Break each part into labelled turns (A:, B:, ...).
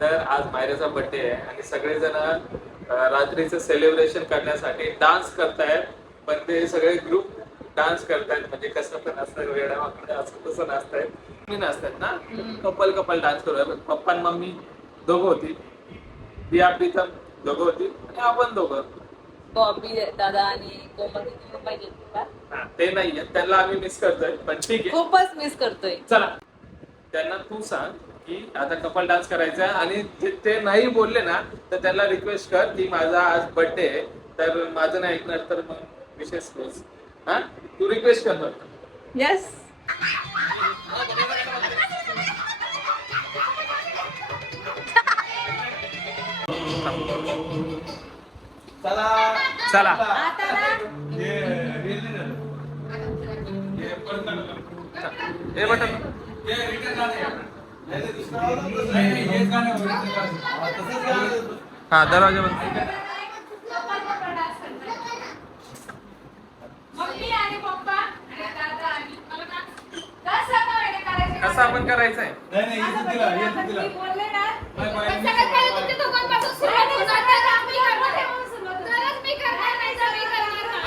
A: तर आज मायराचा बर्थडे आहे आणि सगळेजण रात्रीचं सेलिब्रेशन करण्यासाठी डान्स करतायत. पण ते सगळे ग्रुप डान्स करतायत. म्हणजे कसं पण असतं वेळा असं तसं नाचतायत. मी नाचतात ना? कपल कपल डान्स करूया. पप्पा आणि मम्मी दोघं होती. दिया प्रीतम दोघं होती आणि आपण दोघं.
B: बॉबी दादा आणि कोमल
A: ते नाहीये. त्यांना आम्ही मिस करतोय पण ठीक आहे.
B: खूपच मिस करतोय.
A: चला. त्यांना तू सांग की आता कपल डान्स करायचा आहे आणि जे ते नाही बोलले ना तर त्यांना रिक्वेस्ट कर की माझा आज बर्थडे आहे तर माझं नाही ऐकणार तर मग विशेष क्लोज हा? तू रिक्वेस्ट कर फक्त.
B: येस
C: चला.
A: चला.
C: हे
A: बटन.
C: हे
A: दरवाजा बंद.
D: मम्मी आणि पप्पा आणि दादा आणि मला ना कसं आता वेगळं करायचं?
A: कसं आपण करायचं आहे.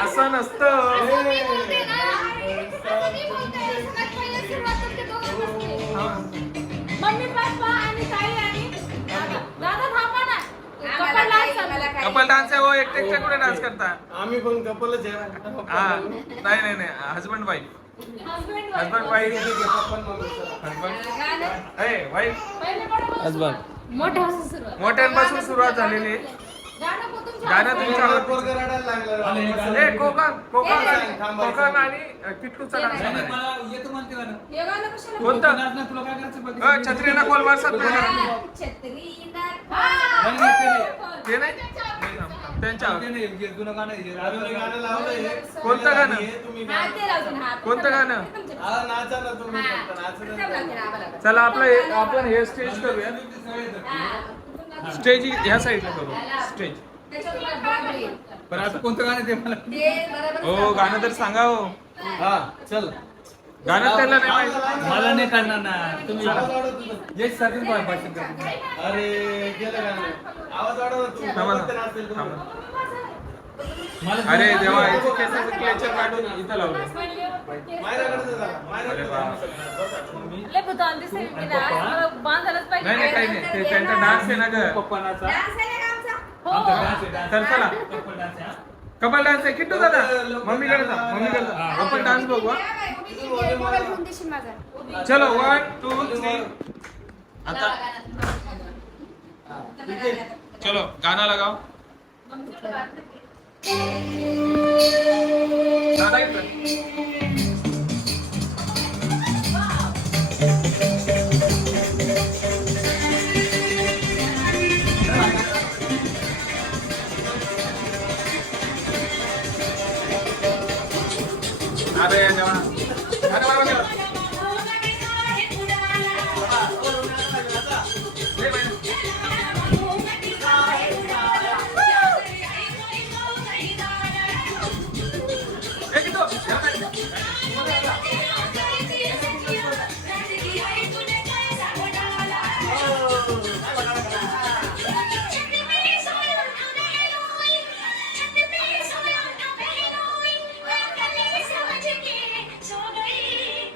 A: असं नसतं.
D: मम्मी पप्पा आणि ताई आणि दादा दादा थांबा ना कपल डान्स चालू.
A: कपल डान्स आहे हो एकटे एकटे कुठे डान्स करता
C: आम्ही पण कपलच आहे
A: हा नाही नाही नाही husband wife
D: Husband, wife.
A: Husband wife. Husband ए वाईफ
D: पहिले
A: Husband.
D: मोठ्यापासून सुरुवात.
A: मोठ्यांपासून सुरुवात झालेली आहे
D: गाणं पण तुमच्या
A: गाणं तुमच्या आवडतं. ए कोकण कोकण कोकण. आणि किट्टूचा डान्स आहे.
E: मला येतं म्हणते गाणं.
D: हे गाणं कशाला
A: कोणतं
E: तुला काय करायचं
A: नाही,
E: नाही, ते नाही.
A: त्यांच्या. कोणतं गाणं? कोणतं गाणं? चला आपलं आपण हे स्टेज करूया.
D: हा.
A: स्टेज ह्या साईडला करू स्टेज.
E: बरं आता कोणतं गाणं ते मला
A: हो. गाणं तर सांगा हो
C: हा चल
A: गाणं त्याला नाही माहिती
E: मला नाही काढणार ना तुम्ही भाषण
C: अरे गेलं गाणं आवाज वाढव ना तू
A: थांबा ना.
C: फक्त नाचेल तू.
A: थांबा.
E: मला
A: अरे देवा याची केसाचं क्लेचर काढून इथं लावलं
C: माझ्याकडे जा, माझ्याकडे
A: अरे
C: जा.
A: वा.
B: लय भूतान दिसेल की नाही, आज मला बांधायलाच पाहिजे
A: नाही नाही काही नाही ते त्यांचा डान्स आहे ना ग
E: पप्पा नाचा
D: आहे ना आमचा?
E: आमचा dance आहे, dance.
A: तर चला.
E: आहे, हा.
A: कपल डान्स आहे किट्टू दादा मम्मीकडे जा मम्मीकडे जा आपण डान्स बघू.
D: मोबाईल मोबाईल घेऊन देशील माझा.
A: चलो वन टू थ्री आता चलो गाना लगाओ दादा इकडं.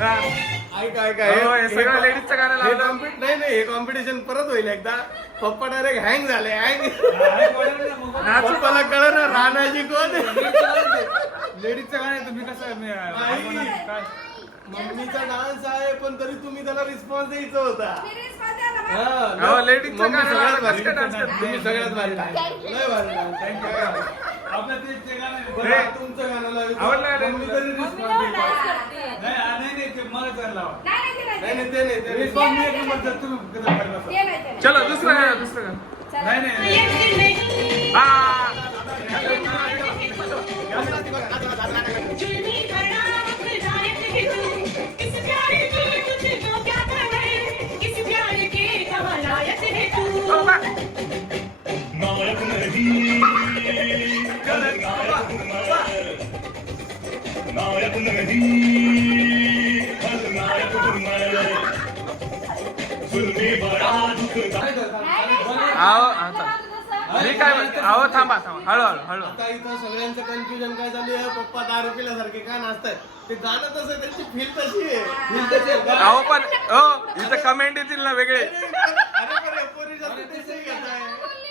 C: ऐका ऐका
A: हो, हे सगळं गाणं लावलं.
C: नाही नाही हे कॉम्पिटिशन परत होईल एकदा पप्पा डायरेक्ट हँग झाले हँग
A: नाचू.
C: पप्पाला कळ ना राणाजी कोण
E: लेडीजचं गाणं आहे, तुम्ही कसं मी-
C: नाही.
E: काय
C: मम्मीचा डान्स आहे पण तरी तुम्ही त्याला रिस्पॉन्स द्यायचा होता हा,
A: अहो,
C: न-
A: ladies चं
C: मम्मी
A: गाणं
C: सगळ्यात भारी
A: dance करते?
C: तुम्ही सगळ्यात भारी dance. लय भारी dance.
E: आपलं ते ते गाणं आहे.
C: बरं,
A: हे.
C: तुमचं गाणं लावतो.
A: आवडलं का
C: मम्मी
A: तुला?
C: तरी
B: dance करते.
E: नाही हा, नाही नाही ते मला लावा
C: नाही नाही नाही ते नाही ते नाही.
E: रिस्पॉन्स मी एक नंबर तुम्ही फक्त खाली बसा.
D: ते नाही ते नाही
A: चलो दुसरं गाणं दुसरं गाणं
E: नाही नाही
A: हा हो
F: मी
A: काय म्हणतो आहो थांबा थांबा. हळूहळू हळू
C: आता इथं सगळ्यांचं कन्फ्युजन काय झाली आहे? पप्पा दारू पिल्यासारखे का नाचतायत? ते गाणं तसं त्यांची फील तशी आहे. फील तशी आहे. गाणं-
A: अहो पण हो इथं कमेंट येतील ना वेगळे.
C: अरे पण हे पोरी जास्त तशी घेत आहे.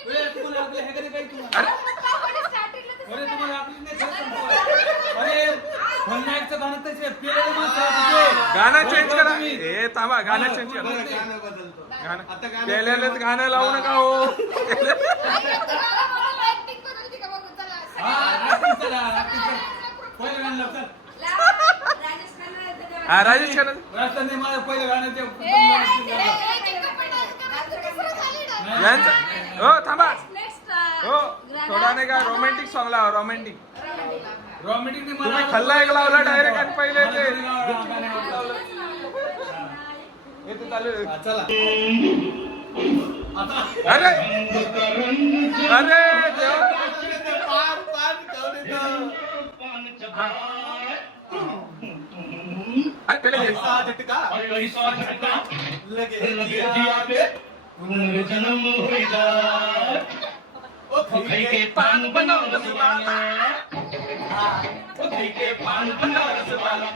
E: अरे, तुम्हाला आपलं हे कधी काही तुम्हाला? अरे. तुम्हाला आपली नाही समजत. अरे खलनायकचं गाणं तसे
A: चेंज करा.
E: तुम्ही.
A: ए थांबा गाणं चेंज करा.
C: बरं, गाणं बदलतो.
A: गाणं
C: आता गाणं
A: केलेलंच गाणं लावू नका हो.
E: हा, acting चला, acting चला. पहिलं गाणं लाव, चल.
A: हा राजेश खन्ना.
E: राजस्थानने माझं पहिलं गाणं ते
A: यांचं हो थांबा. हो थोडा नाही का रोमॅन्टिक सॉंग लावा रोमॅन्टिक
E: रोमॅटिकने मला
A: तुम्ही खलनायक लावला डायरेक्ट आणि पहिले ते. चालू अरे! अरे
F: पुनर्जन्म होईला.
C: ओ
F: खैके पान बनाव रसवाला का पान बनाव रसवाला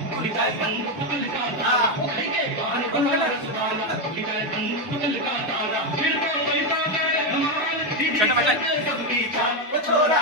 A: छोटा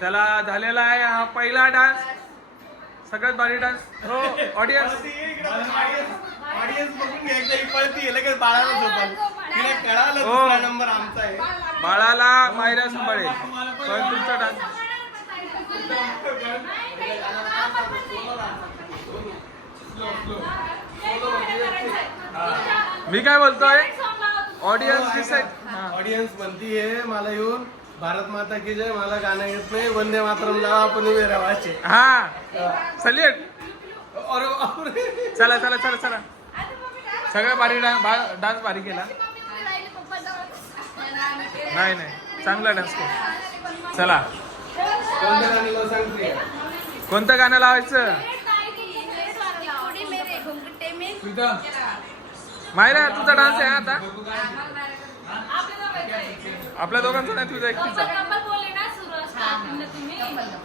A: चला झालेला आहे हा पहिला डान्स सगळ्यात भारी डान्स हो ऑडियन्स
C: ही बाळाला झोपल. तिला कळालं. दुसरा नंबर आमचा आहे.
A: बाळाला मायरा सांभाळेल. पण तुमचा डान्स मी काय बोलतोय? ऑडियन्स
C: ऑडियन्स म्हणतीये मला येऊन. भारत माता की जय मला गाणं येत नाही वंदे मातरम लावा आपण उभे राहायचे
A: हा
C: बापरे.
A: चला चला चला चला सगळ्यात भारी डान्स भारी केला नाही नाही चांगला डान्स केला चला कोणतं गाणं लावायचं मायरा तुझा डान्स आहे हा आता आपल्या दोघांचा नाही तुझा एकटीचा.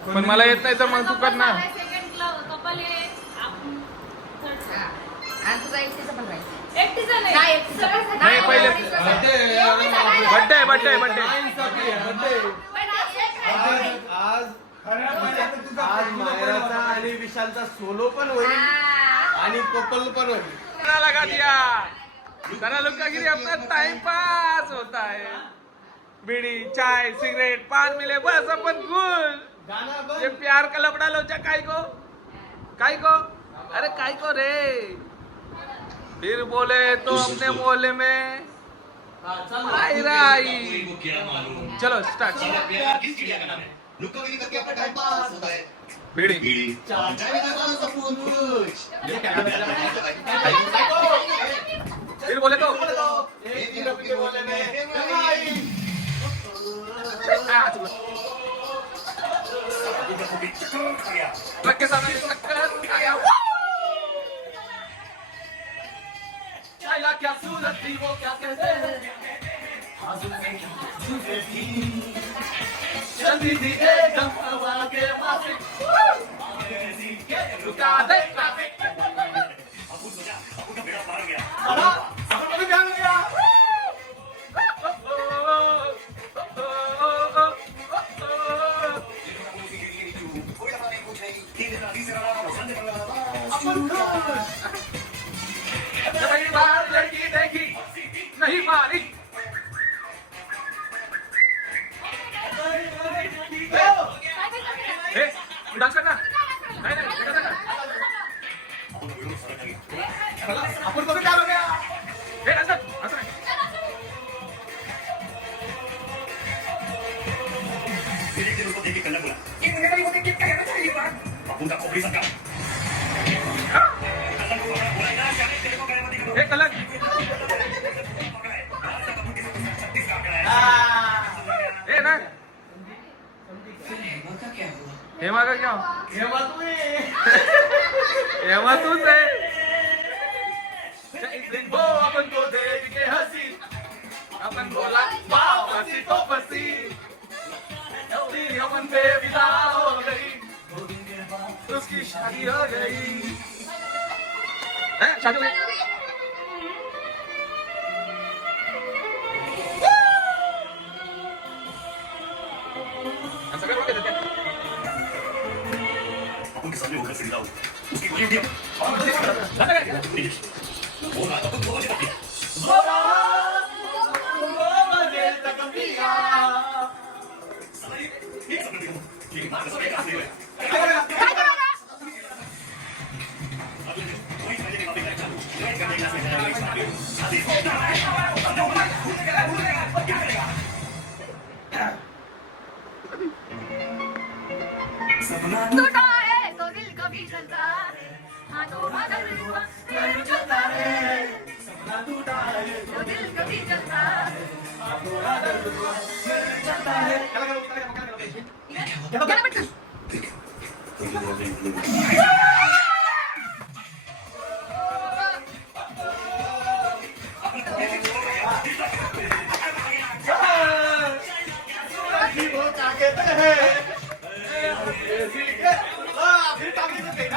A: पण मला येत नाही तर मग तू कर ना नाही. पहिले बड्डे बड्डे बड्डे
C: आज आज आज मायराचा आणि विशालचा सोलो पण होईल. आणि कपल पण होईल.
A: लगा दिया. सारा लोग का गिरी अपना टाइम पास होता है बीड़ी चाय सिगरेट पान मिले बस अपन गुल
C: गाणं
A: ये प्यार का लपड़ा लोचा काय को? काय को? अरे काय को रे? फिर बोले तो अपने मोहल्ले में
C: हा, चल।
A: आई राई।
F: को क्या मालूम?
A: चलो स्टार्ट
F: है? है।
A: बीड़ी। फिर बोले तो।
C: एक किलो की बोले में, गंगाई.
A: ट्रक के सामने टक्कर आपण कमी काय बघा हे डान्स कर असं नाही हे कलर हे ना हे मागा क्या
C: हेमा तुम्ही
A: हेमा तूच आहे तेरी विदा हो गई उसकी शादी हो गई शादी हो गई असं काय बघत होते? असं काय?
D: टूटा है तो दिल कभी चलता हाँ तो बदल हुआ फिर चलता है तो दिल कभी चलता चला पटकन.
A: लय 啊，你
D: 打鼻
C: 子给的。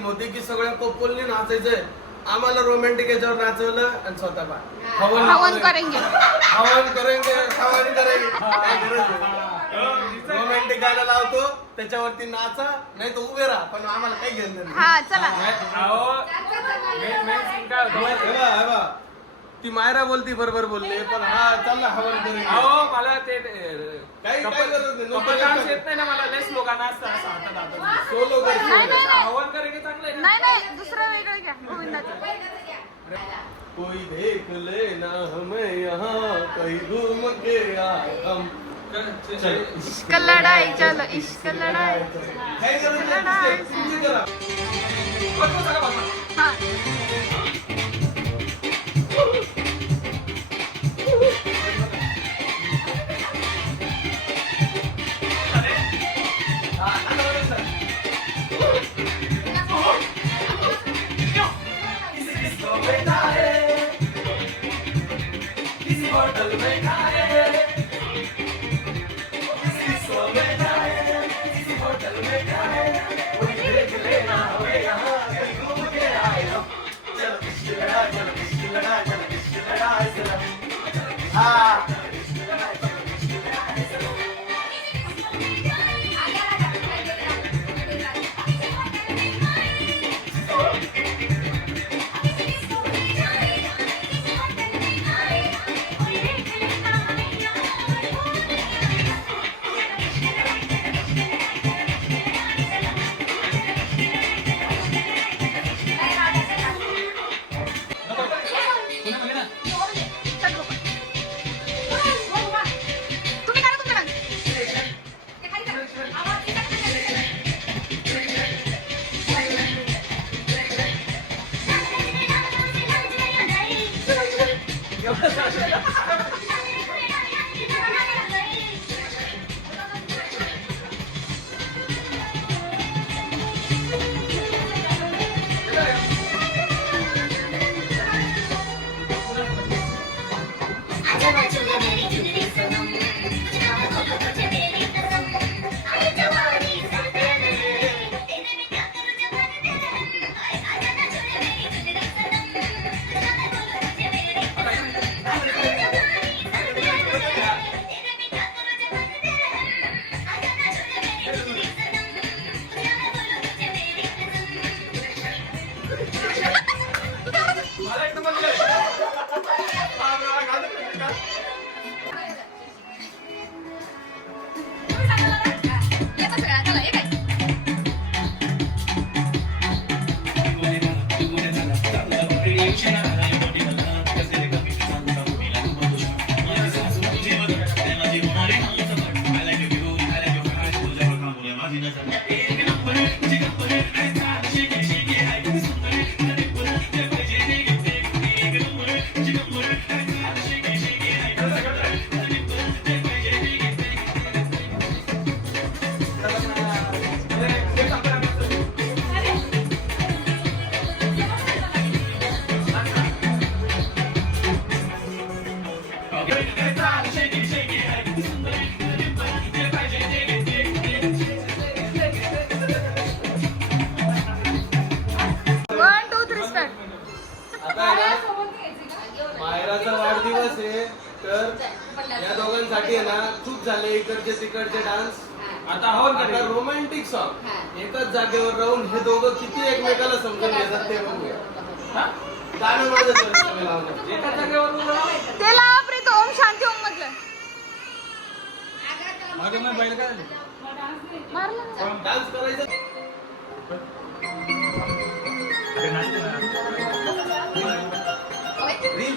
C: थीम होती की सगळ्या कपोलने नाचायचंय. आम्हाला रोमॅन्टिक याच्यावर नाचवलं आणि स्वतः बा. हवन
D: हवन करेंगे.
C: हवन करेंगे हवन करेंगे. रोमॅन्टिक गाणं लावतो त्याच्यावरती नाचा नाही तर उभे राहा पण आम्हाला काही घेणं नाही.
D: हा चला.
C: ती मायरा बोलती बरोबर बोलले पण हा चालला हवन करेंगे
A: अहो मला ते
C: काही- काही गरज नाही.
A: डान्स येत नाही ना मला लेस लोकांना असतं असं हातात हातात
C: सोलो कर
D: नाही, नाही, नाही.
A: आव्हान करेंगे चांगलं आहे ना
D: नाही नाही दुसरं वेगळं घ्या गोविंदाचं
C: कोई देख लेना हमें यहाँ कहीं घूम के आए हम चल.
D: इश्क लढाई चलो इश्क लढाई
C: काही गरज नाही,
D: लढाई.
C: तुम्ही करा.
A: बस, बस, बस, बस.
G: जागेवर राहून हे दोघं किती एकमेकाला समजून घेतात ते बघूया. लावलं.
A: एका जागेवर उभं राहा.
D: ते लावा प्रीत ओम शांती ओम मधलं.
A: मागे मग बैल काय झाले?
D: मारलं
G: डान्स करायचं.
A: अरे नाचते ना.
G: रील.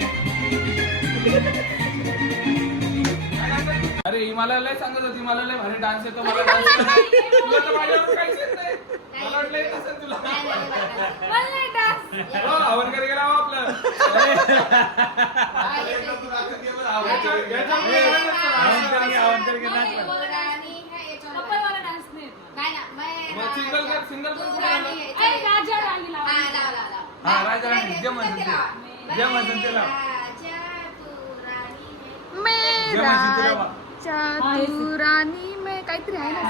A: मला लय सांगत होती मला लय भारी डान्स येतो मला डान्स तुला तर माझ्यावर काहीच येत नाही. मला वाटलं येत असेल तुला?
D: मला नाही डान्स
A: हो गेला हो आपलं.
E: नाही
A: मग सिंगल कर सिंगल कर हा जे म्हणतील ते जे लाव. म्हणशील ते लावा.
D: चतुरानी में काहीतरी आहे ना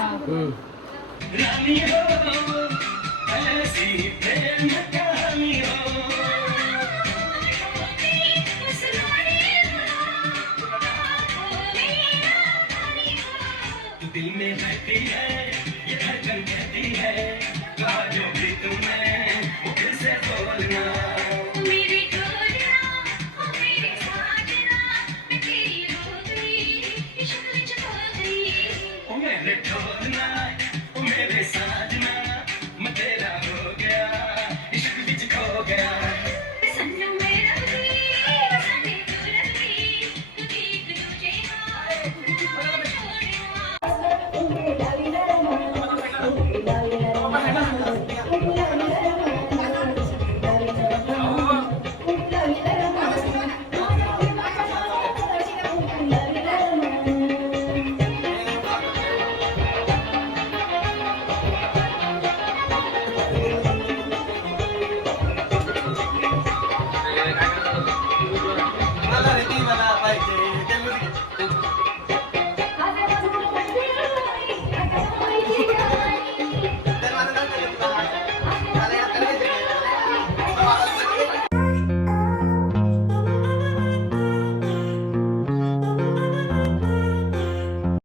B: रानी हो। ऐसी प्रेम कहानी हो दिल में रहती है ये धड़कन कहती है जो भी तुमने वो फिर से बोलना।